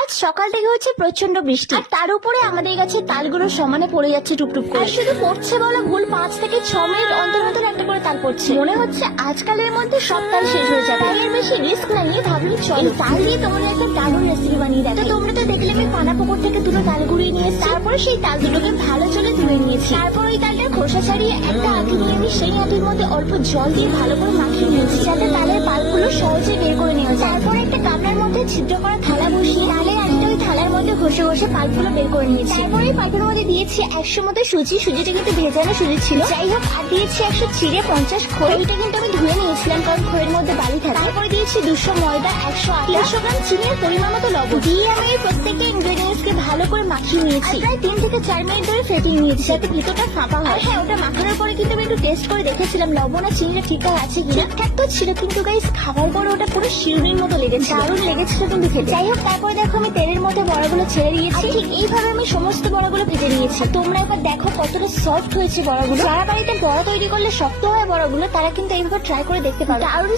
আজ সকাল থেকে হচ্ছে প্রচন্ড বৃষ্টি, আর তার উপরে আমাদের কাছে তালগুলো সমানে পড়ে যাচ্ছে টুপটুপ করে। আর শুধু পড়ছে বলা ভুল, 5 থেকে 6 মিনিট অন্তর অন্তর একটা করে তাল পড়ছে। মনে হচ্ছে আজকালের মধ্যে সব তাল শেষ হয়ে যাবে। তাই এর বেশি রিস্ক না নিয়ে ভাবলি চল তাল দিয়ে তোমাদের একটা দারুণ রেসিপি বানিয়ে দেয়। তো তোমরা তো দেখলে আমি পানা পুকুর থেকে দুটো তাল গুঁড়িয়ে নিয়ে তারপরে সেই তাল দুটোকে ভালো জলে ধুয়ে নিয়েছি। তারপর ওই তালটার খোসা ছাড়িয়ে একটা আঁটি নিয়ে আমি সেই আঁটির মধ্যে অল্প জল দিয়ে ভালো করে মাখিয়ে নিয়েছি, যাতে তালের পাল্পগুলো সহজে বের করে নেওয়া যায়। তারপর একটা গামলার মধ্যে ছিদ্র করা থালা বসিয়ে তালের আঁটিটা ওই থালার মধ্যে ঘষে ঘষে পাল্পগুলো বের করে নিয়েছি। তারপরে এই পাল্পের মধ্যে দিয়েছি 100 মতো সুজিটা কিন্তু ভেজানো সুজি ছিল। যাই হোক, আর দিয়েছি 100 চিড়ে, 50 খই। এটা কিন্তু আমি ধুয়ে নিয়েছিলাম কারণ খইয়ের মধ্যে বালি থাকে। তারপরে দিয়েছি 200 ময়দা, 100 আটা, 300 গ্রাম চিনি আর পরিমাণ মতো লবণ দিয়ে আমি এই প্রত্যেকটা ইনগ্রেডিয়েন্টস কে ভালো করে মাখিয়ে নিয়েছি। প্রায় 3 থেকে 4 মিনিট ধরে ফেটিয়ে নিয়েছি যাতে ভিতরটা ফাঁপা হয়। হ্যাঁ, ওটা মাখানোর পরে কিন্তু আমি একটু টেস্ট করে দেখেছিলাম লবণ আর চিনিটা ঠিকঠাক আছে কিনা। ঠিকঠাক তো ছিল, কিন্তু গাইস খাবার পরে ওটা পুরো শিরুনির মতো লেগেছে, দারুণ লেগেছিল কিন্তু খেতে। যাই হোক, তারপরে দেখো আমি তেলের মধ্যে বড়াগুলো ছেড়ে দিয়েছি। ঠিক এইভাবে আমি সমস্ত বড়াগুলো ভেজে নিয়েছি। তোমরা এবার দেখো কতটা সফট হয়েছে বড়াগুলো। যারা বাড়িতে বড়া তৈরি করলে শক্ত হয় বড়াগুলো, তারা কিন্তু এইভাবে ট্রাই করে দেখতে পারো। দারুণ